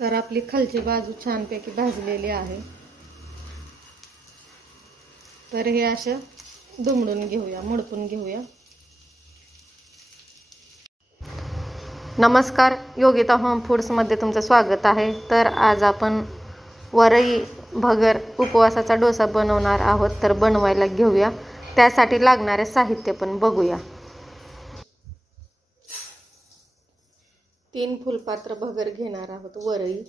तर आपली खालची बाजू छानपैकी भाजलेली आहे। तर हे असं दुमडून घेऊया, मडपून घेऊया। नमस्कार, योगिता होम फूड्समध्ये तुमचं स्वागत आहे। तर आज आपण वरई भगर उपवासाचा डोसा बनवणार आहोत। तर बनवायला घेऊया, त्यासाठी लागणारे साहित्य पण बघूया। 3 फुलपात्र भगर घेणार आहोत वरई।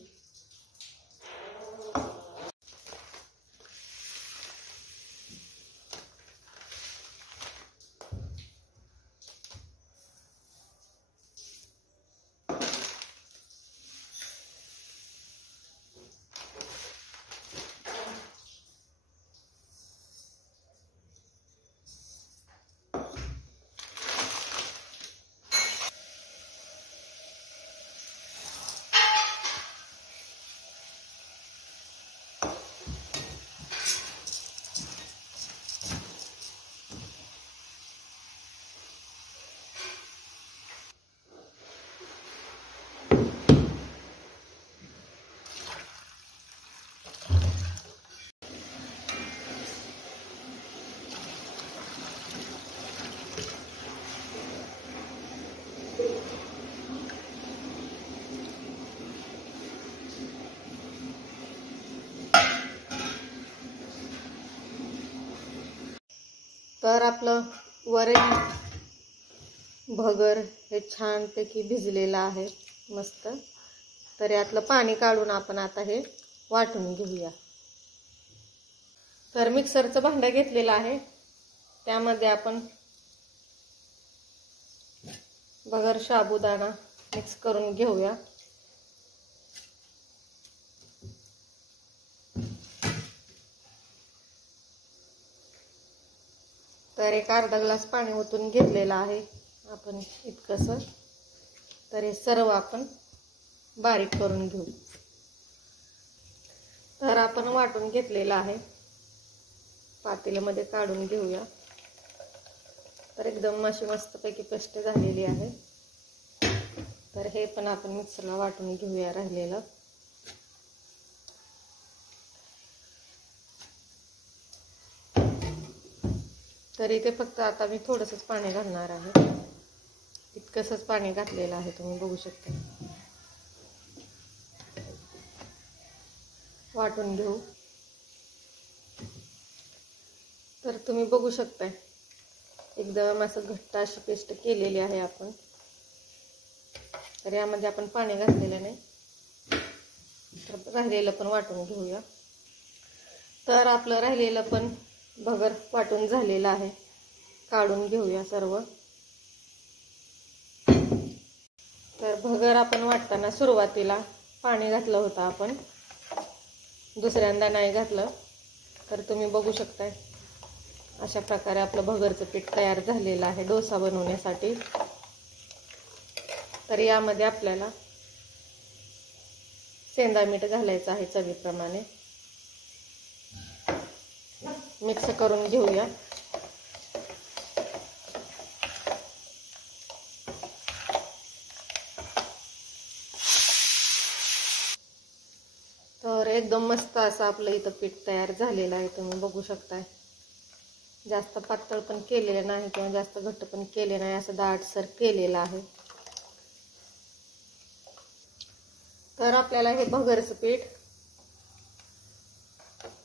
तर आपलं वरई भगर हे छानपैकी भिजलेलं आहे मस्त। तर यातलं पाणी काढून आपण आता हे वाटून घेऊया। तर मिक्सरचं भांडं घेतलेलं आहे, त्यामध्ये आपण भगर साबुदाणा मिक्स करून घेऊया। तर एक अर्धा ग्लास पाणी ओतून घेतलेलं आहे आपण इतकंसं। तर हे सर्व आपण बारीक करून घेऊ। तर आपण वाटून घेतलेलं आहे, पातेल्यामध्ये काढून घेऊया। तर एकदम अशी मस्तपैकी पेस्ट झालेली आहे। तर हे पण आपण मिक्सरला वाटून घेऊया राहिलेलं। तर इथे फक्त आता मी थोडंसंच पाणी घालणार आहे, इतकंसंच पाणी घातलेलं आहे, तुम्ही बघू शकता। वाटून घेऊ। तर तुम्ही बघू शकताय एकदम असं घट्ट अशी पेस्ट केलेली आहे आपण। तर यामध्ये आपण पाणी घातलेलं नाही। तर राहिलेलं पण वाटून घेऊया। तर आपलं राहिलेलं पण भगर वाटून झालेलं आहे, काढून घेऊया सर्व। तर भगर आपण वाटताना सुरुवातीला पाणी घातलं होतं आपण, दुसऱ्यांदा नाही घातलं। तर तुम्ही बघू शकताय अशा प्रकारे आपलं भगरचं पीठ तयार झालेलं आहे डोसा बनवण्यासाठी। तर यामध्ये आपल्याला सेंधा मीठ घालायचं आहे चवीप्रमाणे। मिक्स करून घेऊया। तर एकदम मस्त असं आपलं इथं पीठ तयार झालेलं आहे, तुम्ही बघू शकताय। जास्त पातळ पण केलेलं नाही किंवा जास्त घट्ट पण केले नाही, असं दाटसर केलेलं आहे। तर आपल्याला हे भगरचं पीठ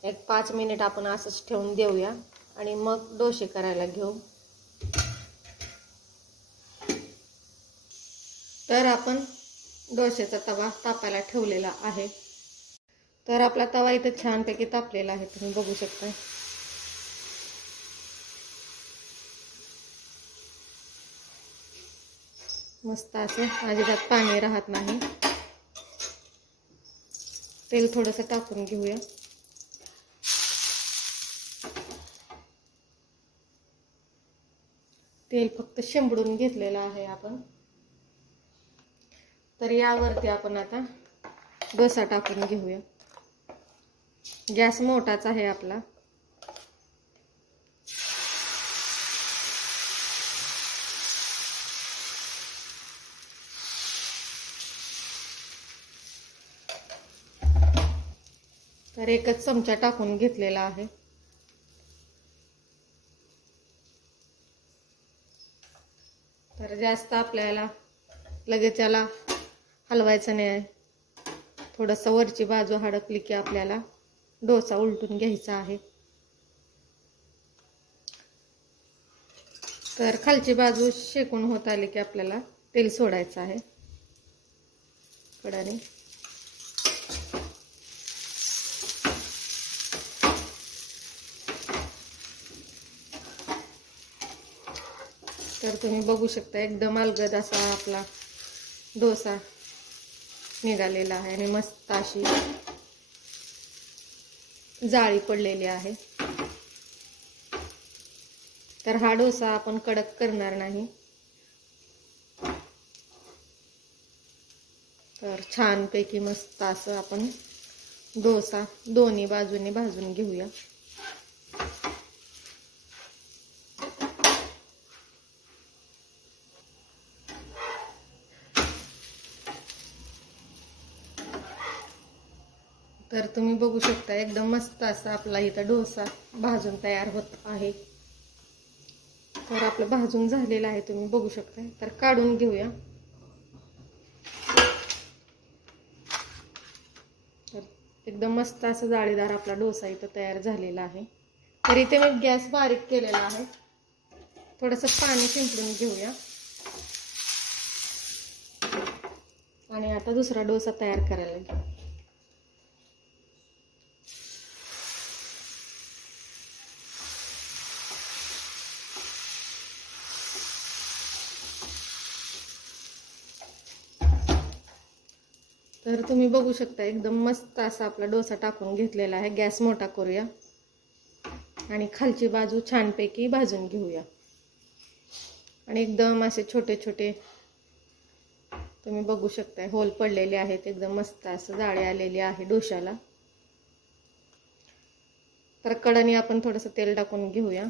एक 5 मिनिट आपण असंच ठेवून देऊया आणि मग डोसे करायला घेऊ। तर आपण डोश्याचा तवा तापायला ठेवलेला आहे। तर आपला तवा इथे छानपैकी तापलेला आहे, तुम्ही बघू शकता। मस्त असं अजिबात पाणी राहत नाही। तेल थोडंसं टाकून घेऊया। तेल फक्त शिंपडून घेतलेलं आहे आपण। तर यावरती आपण आता डोसा टाकून घेऊया। गॅस मोठाच आहे आपला। तर एकच चमचा टाकून घेतलेला आहे. तर जास्त आपल्याला लगेच याला हलवायचं नाही आहे. थोडंसं वरची बाजू हडकली की आपल्याला डोसा उलटून घ्यायचा आहे. तर खालची बाजू शेकून होत आली की आपल्याला तेल सोडायचं आहे कडाने. तर तुम्ही बघू शकता एकदम अलगद असा आपला डोसा निघालेला आहे आणि मस्त अशी जाळी पडलेली आहे. तर हा डोसा आपण कडक करणार नाही. तर छानपैकी मस्त असं आपण डोसा दोन्ही बाजूने भाजून घेऊया. तर तुम्ही बघू शकता एकदम मस्त असा आपला इथं डोसा भाजून तयार होत आहे. तर आपलं भाजून झालेलं आहे, तुम्ही बघू शकता. तर काढून घेऊया. तर एकदम मस्त असं जाळीदार आपला डोसा इथं तयार झालेला आहे. तर इथे मी गॅस बारीक केलेला आहे. थोडंसं पाणी शिंपडून घेऊया आणि आता दुसरा डोसा तयार करायला घेऊ. तर तुम्ही बघू शकता एकदम मस्त असा आपला डोसा टाकून घेतलेला आहे. गॅस मोठा करूया आणि खालची बाजू छानपैकी भाजून घेऊया. आणि एकदम असे छोटे छोटे तुम्ही बघू शकता होल पडलेले आहेत. एकदम मस्त असं जाळी आलेली आहे डोशाला. तर कढईने आपण थोडंसं तेल टाकून घेऊया.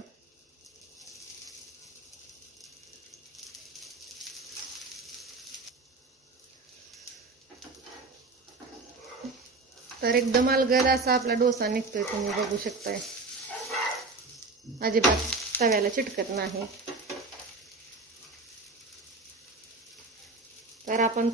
तर एकदम अलगद असा आपला डोसा निघतोय, तुम्ही बघू शकताय. अजिबात तव्याला चिटकत नाही. तर आपण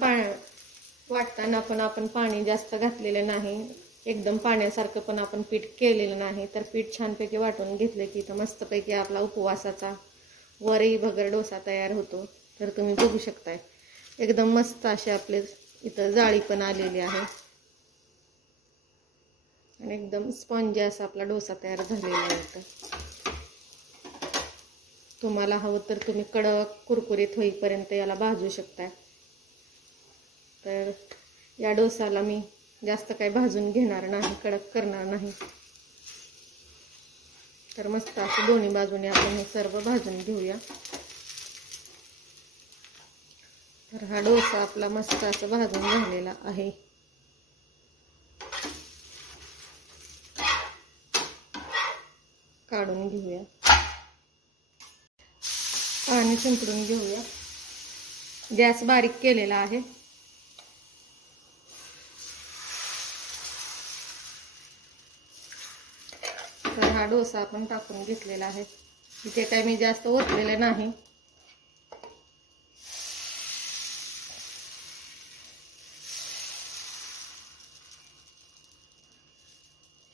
वाटताना पण आपण पाणी जास्त घातलेलं नाही. एकदम पाण्यासारखं पण आपण पीठ केलेलं नाही. तर पीठ छानपैकी वाटून घेतले की तर मस्तपैकी आपला उपवासाचा वरई भगर डोसा तयार होतो. तर तुम्ही बघू शकताय एकदम मस्त असे आपले इथं जाळी पण आलेली आहे आणि एकदम स्पॉन्जी असा आपला डोसा तयार झालेला आहे. तुम्हाला हवं तर तुम्ही कडक कुरकुरीत होईपर्यंत याला भाजू शकता. तर या डोसाला मी जास्त काही भाजून घेणार नाही, कडक करणार नाही. तर मस्त असं दोन्ही बाजूने आपण हे सर्व भाजून घेऊया. तर हा डोसा आपला मस्त असं भाजून झालेला आहे. काढून घेऊया. पाणी शिंपडून घेऊया. गॅस बारीक केलेला आहे. तर हा डोसा आपण टाकून घेतलेला आहे. इथे काही मी जास्त ओतलेलं नाही.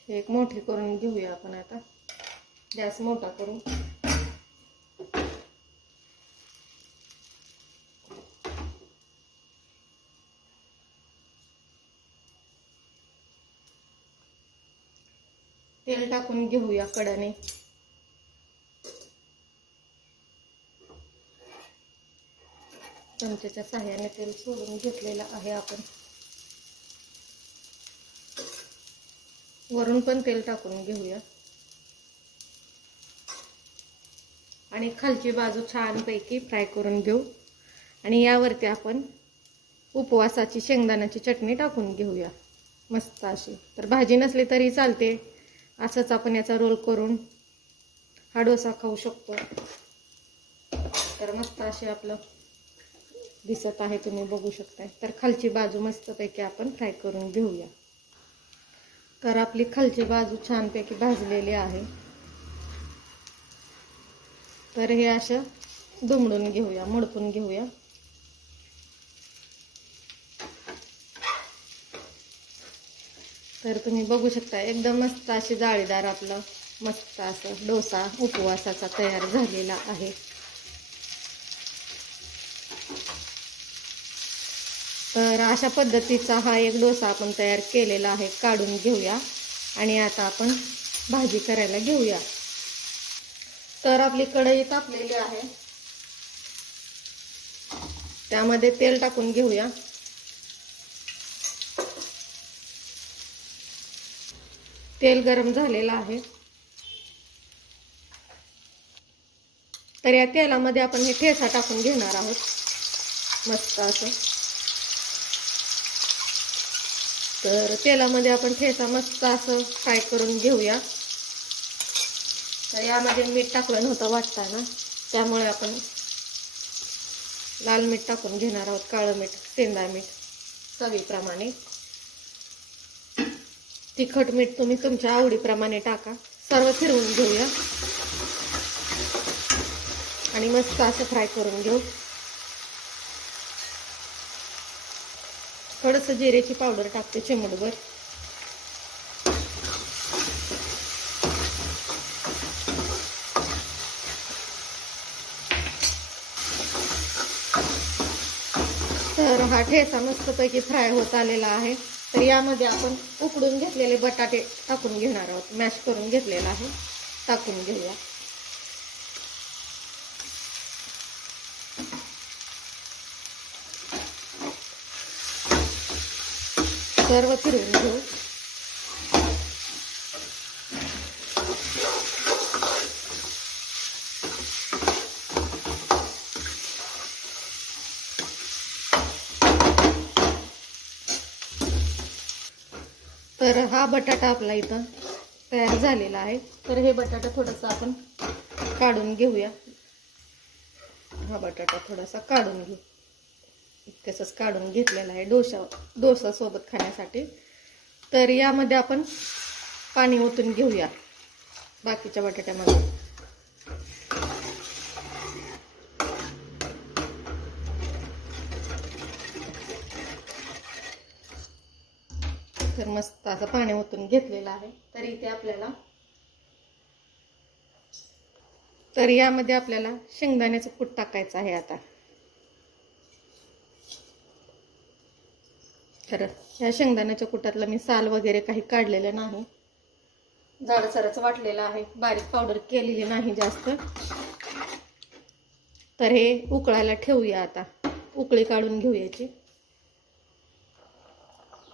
एक मोठी करून घेऊया आपण आता. गॅस मोठा करू. तेल टाकून घेऊया कडाने. चमच्याच्या साहाय्याने तेल सोडून घेतलेलं आहे आपण. वरून पण तेल टाकून घेऊया आणि खालची बाजू छानपैकी फ्राय करून घेऊ. आणि यावरती आपण उपवासाची शेंगदाण्याची चटणी टाकून घेऊया मस्त अशी. तर भाजी नसली तरी चालते, असंच आपण याचा रोल करून हा डोसा खाऊ शकतो. तर मस्त असे आपलं दिसत आहे, तुम्ही बघू शकताय. तर खालची बाजू मस्तपैकी आपण फ्राय करून घेऊया. तर आपली खालची बाजू छानपैकी भाजलेली आहे. तर हे असं दुमडून घेऊया, मडकून घेऊया. तर तुम्ही बघू शकता एकदम मस्त अशी जाळीदार आपलं मस्त असं डोसा उपवासाचा तयार झालेला आहे. तर अशा पद्धतीचा हा एक डोसा आपण तयार केलेला आहे. काढून घेऊया आणि आता आपण भाजी करायला घेऊया. तर आपली कढई तापलेली आहे, त्यामध्ये तेल टाकून घेऊया. तेल गरम झालेलं आहे. तर या तेलामध्ये आपण हे ठेचा टाकून घेणार आहोत मस्त असं. तर तेलामध्ये आपण ठेचा मस्त असं फ्राय करून घेऊया. तर यामध्ये मीठ टाकलं नव्हतं वाटताना, त्यामुळे आपण लाल मीठ टाकून घेणार आहोत, काळं मीठ, सेंधा मीठ चवीप्रमाणे. तिखट मीठ तुम्ही तुमच्या आवडीप्रमाणे टाका. सर्व फिरवून घेऊया आणि मस्त असं फ्राय करून घेऊ. थोडंसं जिरेची पावडर टाकते, चिमूटभर. तर हा ठेचा मस्तपैकी फ्राय होत आलेला आहे. तर यामध्ये आपण उकडून घेतलेले बटाटे टाकून घेणार आहोत. मॅश करून घेतलेला आहे, टाकून घेऊया. सर्व फिरवून घेऊ. तर हा बटाटा आपला इथं तयार झालेला आहे. तर हे बटाटा थोडासा आपण काढून घेऊया. हा बटाटा थोडासा काढून घेऊ. इतकंच काढून घेतलेला आहे डोसा सोबत खाण्यासाठी. तर यामध्ये आपण पाणी ओतून घेऊया बाकीच्या बटाट्यामध्ये. तर मस्त असं पाणी ओतून घेतलेलं आहे. तर यामध्ये आपल्याला शेंगदाण्याचं कूट टाकायचं आहे आता. तर या शेंगदाण्याच्या कुटातलं मी साल वगैरे काही काढलेलं नाही, जाडसरच वाटलेलं आहे, बारीक पावडर केलेली नाही जास्त. तर हे उकळायला ठेवूया आता, उकळी काढून घेऊयाची.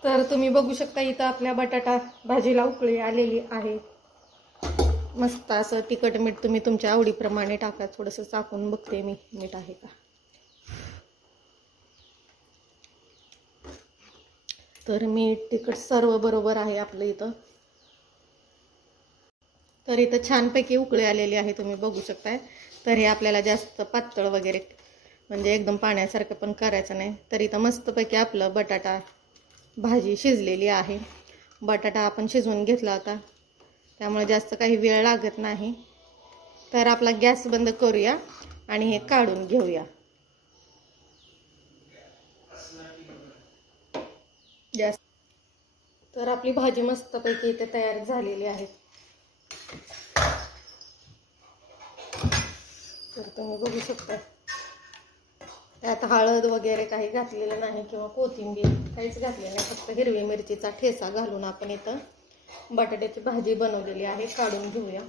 तर तुम्ही बघू शकता इथं आपल्या बटाटा भाजीला उकळी आलेली आहे. मस्त असं तिखट मीठ तुम्ही तुमच्या आवडीप्रमाणे टाका. थोडंसं चाकून बघते मी मीठ आहे का. तर मीठ तिखट सर्व बरोबर आहे आपलं इथं. तर इथं छानपैकी उकळी आलेली आहे, तुम्ही बघू शकताय. तर हे आपल्याला जास्त पातळ वगैरे म्हणजे एकदम पाण्यासारखं पण करायचं नाही. तर इथं मस्तपैकी आपलं बटाटा भाजी शिजलेली आहे. बटाटा आपण शिजवून घेतला होता, त्यामुळे जास्त काही वेळ लागत नाही. तर आपला गॅस बंद करूया आणि हे काढून घेऊया. तर आपली भाजी मस्तपैकी इथे तयार झालेली आहे. तर तुम्ही बघू शकता त्यात हळद वगैरे काही घातलेलं नाही किंवा कोथिंबीर काहीच घातलेलं नाही. फक्त हिरवी मिरचीचा ठेचा घालून आपण इथं बटाट्याची भाजी बनवलेली आहे. काढून घेऊया.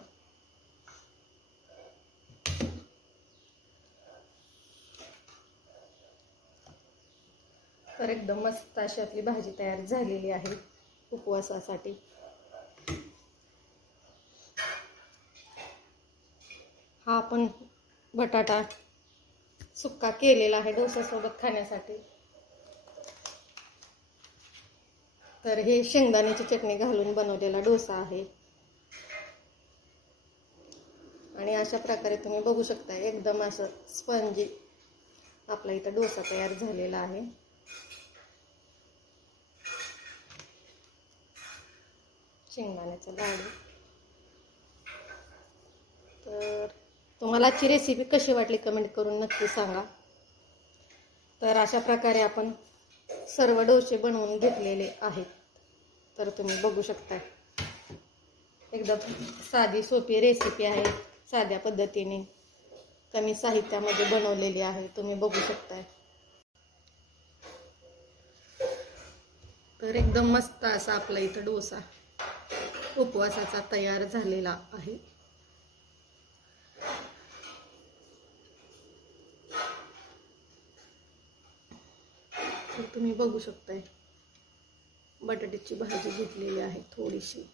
तर एकदम मस्त अशी आपली भाजी तयार झालेली आहे उपवासासाठी. हा आपण बटाटा सुक्का केलेला आहे डोसासोबत खाण्यासाठी. तर हे शेंगदाण्याची चटणी घालून बनवलेला डोसा आहे. आणि अशा प्रकारे तुम्ही बघू शकता एकदम असं स्पंजी आपला इथं डोसा तयार झालेला आहे. शेंगदाण्याचा लाडू. तर तुम्हाला आजची रेसिपी कशी वाटली कमेंट करून नक्की सांगा. तर अशा प्रकारे आपण सर्व डोसे बनवून घेतलेले आहेत. तर तुम्ही बघू शकता, एकदम साधी सोपी रेसिपी आहे. साध्या पद्धतीने कमी साहित्यामध्ये बनवलेली आहे. तुम्ही बघू शकताय. तर एकदम मस्त असा आपला इथं डोसा उपवासाचा तयार झालेला आहे. तर तुम्ही बघू शकताय, बटाट्याची भाजी घेतलेली आहे थोडीशी,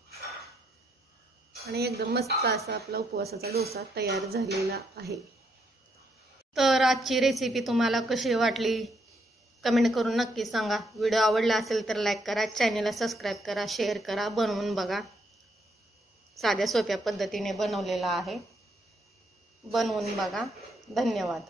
आणि एकदम मस्त असा आपला उपवासाचा डोसा तयार झालेला आहे. तर आजची रेसिपी तुम्हाला कशी वाटली कमेंट करून नक्की सांगा. व्हिडिओ आवडला असेल तर लाईक करा, चॅनलला सबस्क्राईब करा, शेअर करा, बनवून बघा. साध्या सोप्या पद्धतीने बनवलेला आहे. बनवून बघा. धन्यवाद.